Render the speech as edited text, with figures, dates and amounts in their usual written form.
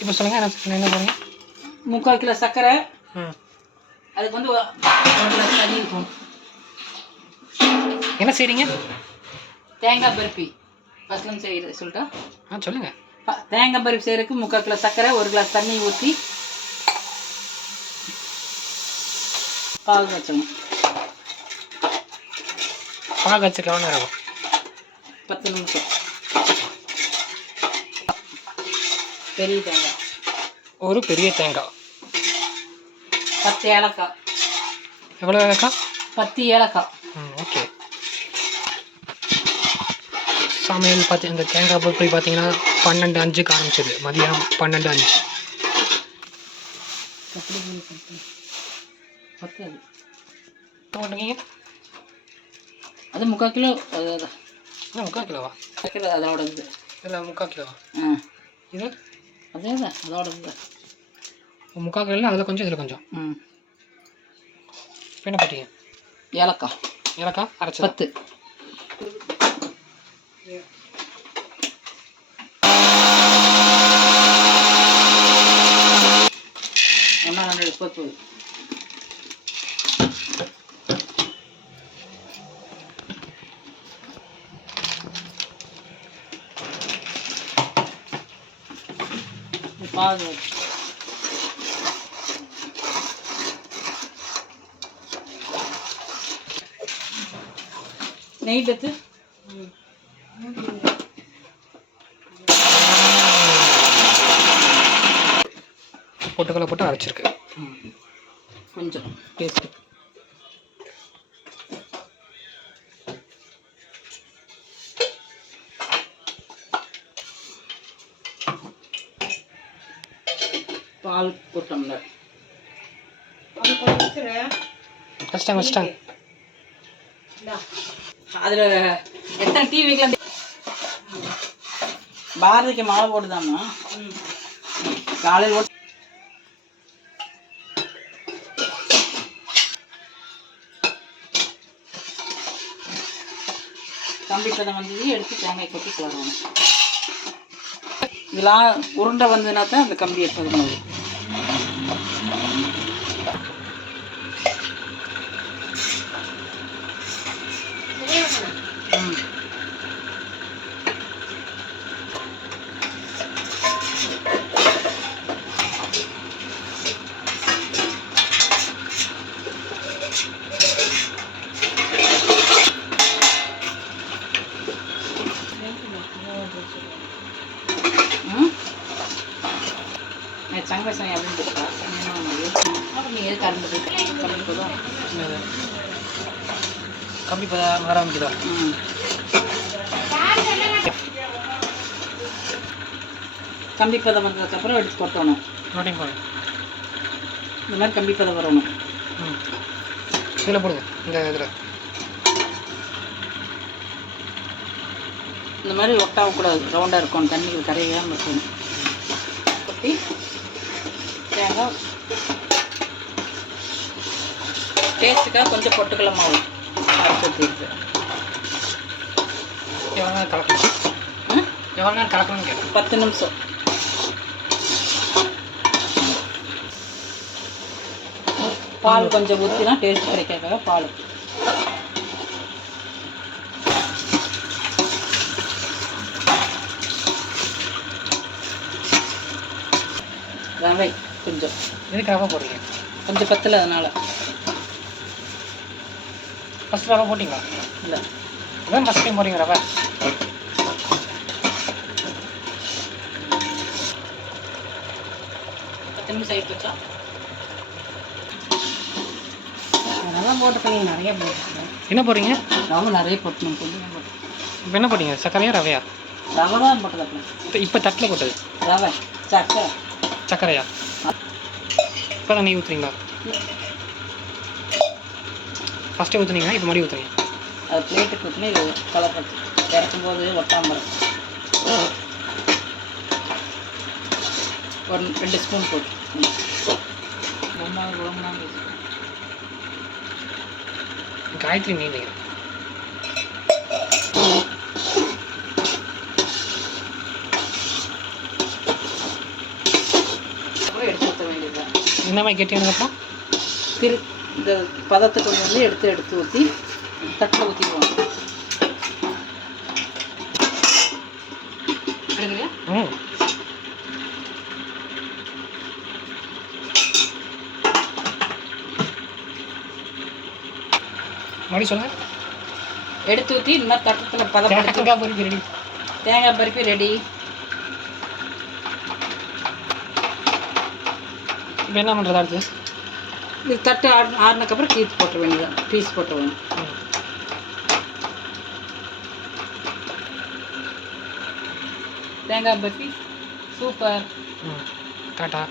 இப்போ சொல்லுங்கள் என்ன போகிறீங்க? 3/4 கிலோ சர்க்கரை, அதுக்கு வந்து 1 கிளாஸ் தண்ணி இருக்கும். என்ன செய்கிறீங்க? தேங்காய் பருப்பி ஃபஸ்ட்லேருந்து செய்கிறது சொல்லிட்டா? சொல்லுங்கள். தேங்காய் பருப்பு செய்கிறதுக்கு 3/4 கிலோ சர்க்கரை, 1 கிளாஸ் தண்ணி ஊற்றி பால் வச்சணும். பால் வச்சுக்க எவ்வளோ நேரம்? 10 நிமிஷம். பெரிய தேங்காய், ஒரு பெரிய தேங்காய், 10 ஏலக்காய். எவ்வளோ ஏலக்காய்? 10 ஏலக்காய். ஓகே. சமையல் இந்த தேங்காய் பொருட்கள் பார்த்தீங்கன்னா 12:05க்கு ஆரம்பிச்சது, மதியம் 12:05. அது 3/4 கிலோ. அது 3/4 கிலோவா? அதோட இது இல்லை 3/4 கிலோவா? இது அதே தான் அதோட இது 3/4 கிலோ. அதில் கொஞ்சம் இதில் கொஞ்சம். இப்போ என்ன போட்டீங்க? ஏலக்காய் அரைச்சி 10. ஒன்றா 2 ஸ்பூன் போதும். பால் நெய் எடுத்து பொட்டுக்கடலை போட்டு அரைச்சிருக்கு. கொஞ்சம் டேஸ்ட்டு. பால் போட்டோம்ல, வச்சிட்டாங்க. அதில் எத்தனை டீ வைக்கலாம்? பாரதிக்கு மாலை போட்டுதாம்மா காலையில் போட்டு. கம்பி பதம் வந்தது எடுத்து தேங்காய் கொட்டி கிளறணும். இதெல்லாம் உருண்டை வந்ததுன்னா தான் அந்த கம்பி எடுத்தது. சங்கசாமி அப்படின்னு இருக்கா? அப்புறம் நீங்கள் எது கரண்ட் கம்பி பதம் கம்பி பதம் ஆரம்பிக்குதா? கம்பி பதம் வந்ததுக்கப்புறம் எடுத்து கொட்டணும். இந்த மாதிரி கம்பி பதம் வரணும். இதில் போடுங்க. இதில் இந்த மாதிரி ஒட்டாகக்கூடாது, ரவுண்டாக இருக்கணும், தண்ணிகள் கரையாமல் இருக்கணும். கொட்டி தேங்காய் டேஸ்ட்டுக்காக கொஞ்சம் பொட்டுக்கடலை மாவு அரைச்சி. எவ்வளோ நேரம் கலக்கணும்? எவ்வளோ நேரம் கலக்கணும்னு கேட்டேன். 10 நிமிஷம். பால் கொஞ்சம் ஊற்றினா டேஸ்ட் கிடைக்காத பால். ரவை கொஞ்சம். எதுக்கு ரவை போடுறீங்க? கொஞ்சம் பத்தலை, அதனால். ஃபஸ்ட் ரவை போட்டிங்களா? இல்லை, அதான் ஃபஸ்ட் டைம் போடுறீங்க ரவை. நிமிஷம் ஆகிடுச்சா? அதெல்லாம் போட்டுக்கோங்க, நிறைய போட்டுருக்கேன். என்ன போடுறீங்க? ரவை நிறைய போட்டணும். கொஞ்சம் போட்டு. இப்போ என்ன போட்டீங்க? சர்க்கரையா ரவையா? ரவை தான் போட்டது. இப்போ தட்டில் போட்டது ரவை, சர்க்கரை, சர்க்கரையா? இப்போ தான் நெய் ஊற்றுறீங்களா? ஃபஸ்ட்டே ஊற்றுனீங்களா? இப்போ மறுபடியும் ஊற்றுறீங்க? அது பிளேட்டுக்கு ஊற்றினா இது கலர் வச்சு இறக்கும்போது ஒட்டாமல் ஒரு 2 ஸ்பூன் போட்டு. காயத்ரி நெய் நீங்கள் இந்த மாதிரி கெட்டியானதுக்கப்புறம் இந்த பதத்துக்கு கொண்டு வந்து எடுத்து ஊற்றி தட்டில் ஊற்றிக்குவோம். எடுக்கலையா? ம் மறுபடியும் சொல்லுங்கள். எடுத்து ஊற்றி இந்த மாதிரி தட்டத்தில் பதப்படுத்தி தேங்காய் பருப்பி ரெடி. தேங்காய் பருப்பி ரெடி. இப்போ என்ன பண்ணுறது அடுத்து? இது தட்டு ஆறுனதுக்கப்புறம் பீஸ் போட்ட வேண்டியதான். பீஸ் போட்டுருவோம். தேங்காய் பருப்பி சூப்பர். டாட்டா.